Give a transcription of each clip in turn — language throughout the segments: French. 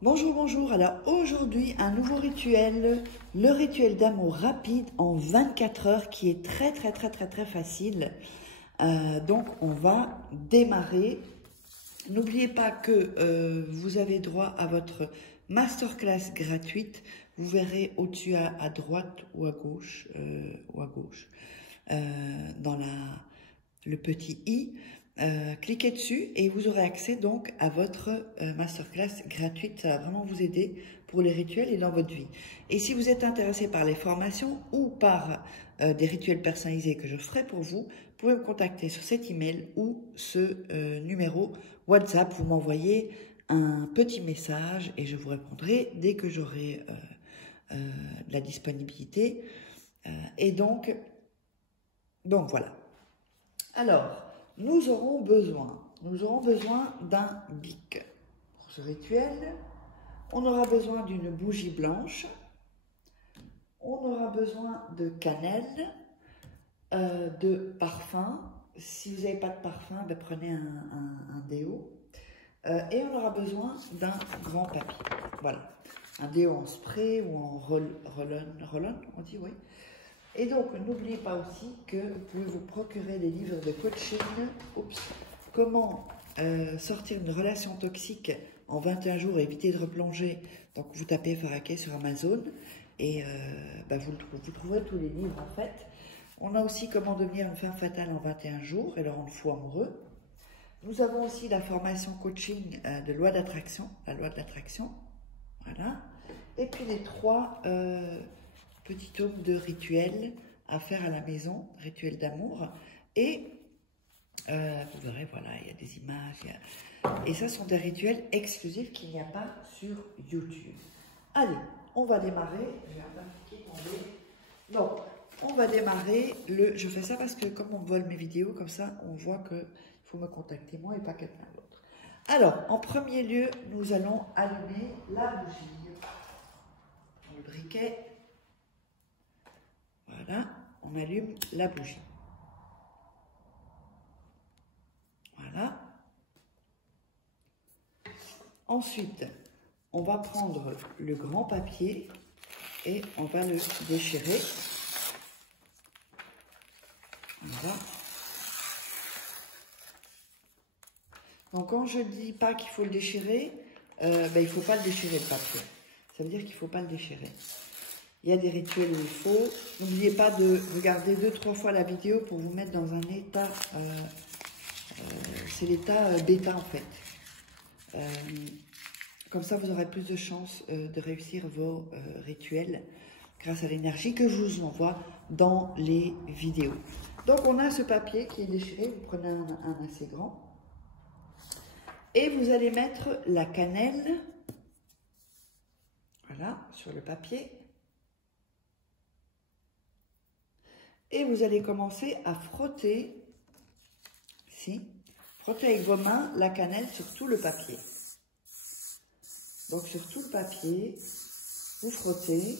Bonjour, bonjour. Alors aujourd'hui, un nouveau rituel, le rituel d'amour rapide en 24 heures qui est très facile. Donc on va démarrer. N'oubliez pas que vous avez droit à votre masterclass gratuite. Vous verrez au-dessus à droite ou à gauche, dans le petit i. Cliquez dessus et vous aurez accès donc à votre masterclass gratuite. Ça va vraiment vous aider pour les rituels et dans votre vie. Et si vous êtes intéressé par les formations ou par des rituels personnalisés que je ferai pour vous, vous pouvez me contacter sur cet email ou ce numéro WhatsApp. Vous m'envoyez un petit message et je vous répondrai dès que j'aurai de la disponibilité. Et donc voilà. Alors, nous aurons besoin d'un bic. Pour ce rituel, on aura besoin d'une bougie blanche, on aura besoin de cannelle, de parfum. Si vous n'avez pas de parfum, ben prenez un déo. Et on aura besoin d'un grand papier. Voilà, un déo en spray ou en roll-on, on dit, oui. Et donc, n'oubliez pas aussi que vous pouvez vous procurer des livres de coaching. Comment sortir d'une relation toxique en 21 jours et éviter de replonger. Donc, vous tapez Faraquet sur Amazon et vous trouverez tous les livres en fait. On a aussi comment devenir une femme fatale en 21 jours et le rendre fou amoureux. Nous avons aussi la formation coaching de loi d'attraction, la loi de l'attraction. Voilà. Et puis les 3 petit tome de rituels à faire à la maison, rituels d'amour. Et vous verrez, voilà, il y a des images. Et ça sont des rituels exclusifs qu'il n'y a pas sur YouTube. Allez, on va démarrer. Je vais un peu tomber. Donc, on va démarrer je fais ça parce que comme on me vole mes vidéos, comme ça, on voit qu'il faut me contacter moi et pas quelqu'un d'autre. Alors, en premier lieu, nous allons allumer la bougie. Le briquet. Voilà, on allume la bougie. Voilà. Ensuite, on va prendre le grand papier et on va le déchirer. Voilà. Donc, quand je ne dis pas qu'il faut le déchirer, il ne faut pas le déchirer le papier. Ça veut dire qu'il ne faut pas le déchirer. Il y a des rituels où il faut. N'oubliez pas de regarder 2-3 fois la vidéo pour vous mettre dans un état, c'est l'état bêta en fait. Comme ça, vous aurez plus de chances de réussir vos rituels grâce à l'énergie que je vous envoie dans les vidéos. Donc, on a ce papier qui est déchiré. Vous prenez un assez grand. Et vous allez mettre la cannelle, voilà, sur le papier. Et vous allez commencer à frotter, ici, frotter avec vos mains la cannelle sur tout le papier. Donc sur tout le papier, vous frottez.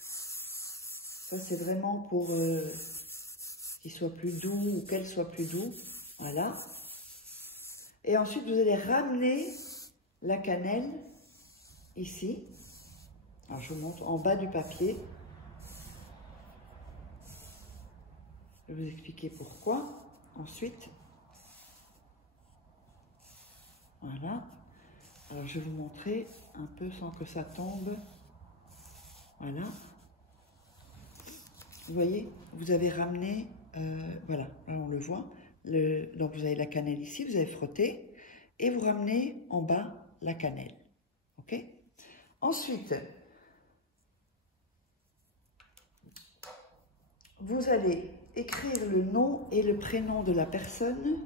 Ça c'est vraiment pour qu'il soit plus doux ou qu'elle soit plus doux. Voilà. Et ensuite vous allez ramener la cannelle ici. Alors je vous montre en bas du papier. Je vais vous expliquer pourquoi. Ensuite, voilà. Alors, je vais vous montrer un peu sans que ça tombe. Voilà. Vous voyez, vous avez ramené, voilà, là on le voit. Donc, vous avez la cannelle ici, vous avez frotté. Et vous ramenez en bas la cannelle. OK? Ensuite, vous allez écrire le nom et le prénom de la personne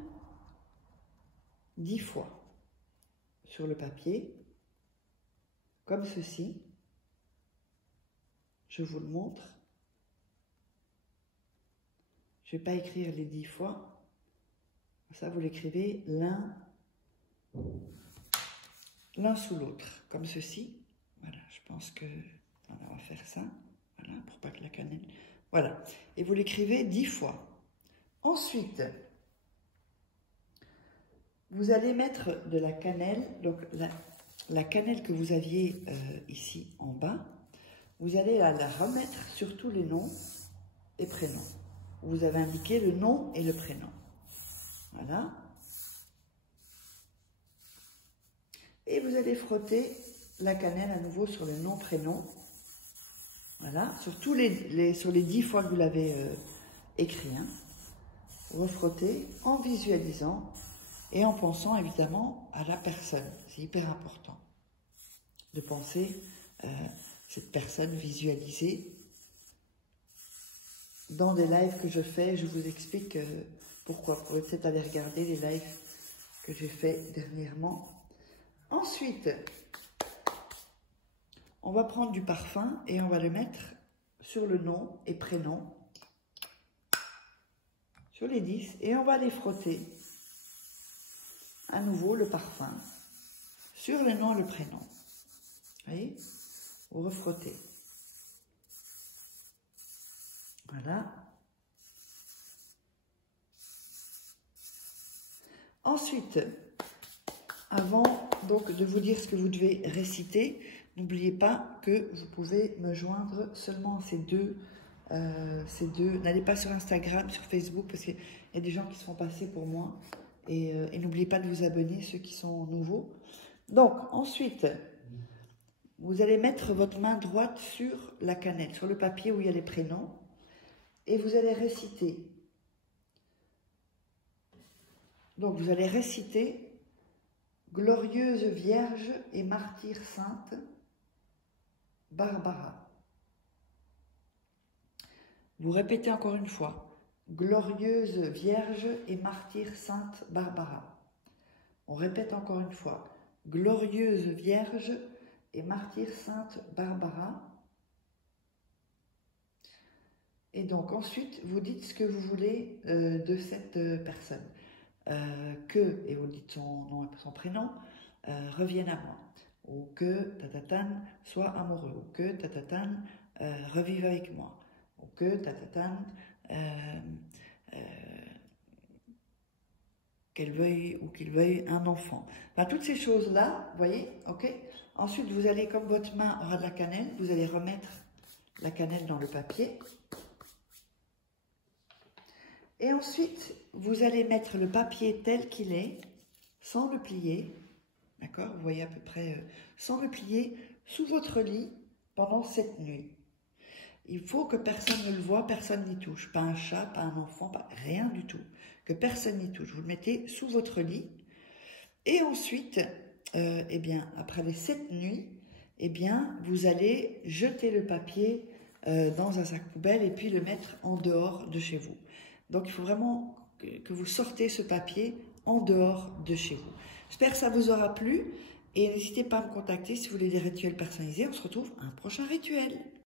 10 fois sur le papier, comme ceci. Je vous le montre. Je ne vais pas écrire les 10 fois. Ça, vous l'écrivez l'un sous l'autre, comme ceci. Voilà, je pense que on va faire ça. Voilà, pour pas que la cannelle... Voilà, et vous l'écrivez 10 fois. Ensuite, vous allez mettre de la cannelle, donc la cannelle que vous aviez ici en bas, vous allez la remettre sur tous les noms et prénoms. Vous avez indiqué le nom et le prénom. Voilà. Et vous allez frotter la cannelle à nouveau sur le nom, prénom. Voilà, sur sur les 10 fois que vous l'avez écrit. Hein. Refrottez en visualisant et en pensant évidemment à la personne. C'est hyper important de penser cette personne visualisée. Dans des lives que je fais, je vous explique pourquoi. Vous pouvez peut-être aller regarder les lives que j'ai fait dernièrement. Ensuite, on va prendre du parfum et on va le mettre sur le nom et prénom, sur les 10, et on va les frotter à nouveau le parfum sur le nom et le prénom. Vous voyez? Vous refrottez. Voilà. Ensuite, avant donc de vous dire ce que vous devez réciter, n'oubliez pas que vous pouvez me joindre seulement à ces deux. N'allez pas sur Instagram, sur Facebook, parce qu'il y a des gens qui se font passer pour moi. Et n'oubliez pas de vous abonner, ceux qui sont nouveaux. Donc, ensuite, vous allez mettre votre main droite sur la cannelle, sur le papier où il y a les prénoms. Et vous allez réciter. Donc, vous allez réciter « Glorieuse Vierge et martyre sainte, Barbara ». Vous répétez encore une fois « Glorieuse Vierge et martyre sainte, Barbara ». On répète encore une fois « Glorieuse Vierge et martyre sainte, Barbara ». Et donc ensuite, vous dites ce que vous voulez de cette personne. Et vous dites son nom et son prénom, revienne à moi. Ou que tatatan soit amoureux. Ou que tatatan revive avec moi. Ou que tatatan qu'elle veuille ou qu'il veuille un enfant. Enfin, toutes ces choses-là, vous voyez, ok. Ensuite, vous allez, comme votre main aura de la cannelle, vous allez remettre la cannelle dans le papier. Et ensuite, vous allez mettre le papier tel qu'il est, sans le plier, d'accord? Vous voyez à peu près, sans le plier, sous votre lit pendant cette nuit. Il faut que personne ne le voie, personne n'y touche. Pas un chat, pas un enfant, pas, rien du tout. Que personne n'y touche. Vous le mettez sous votre lit. Et ensuite, eh bien, après les 7 nuits, eh bien, vous allez jeter le papier dans un sac poubelle et puis le mettre en dehors de chez vous. Donc, il faut vraiment que vous sortez ce papier en dehors de chez vous. J'espère que ça vous aura plu et n'hésitez pas à me contacter si vous voulez des rituels personnalisés. On se retrouve à un prochain rituel.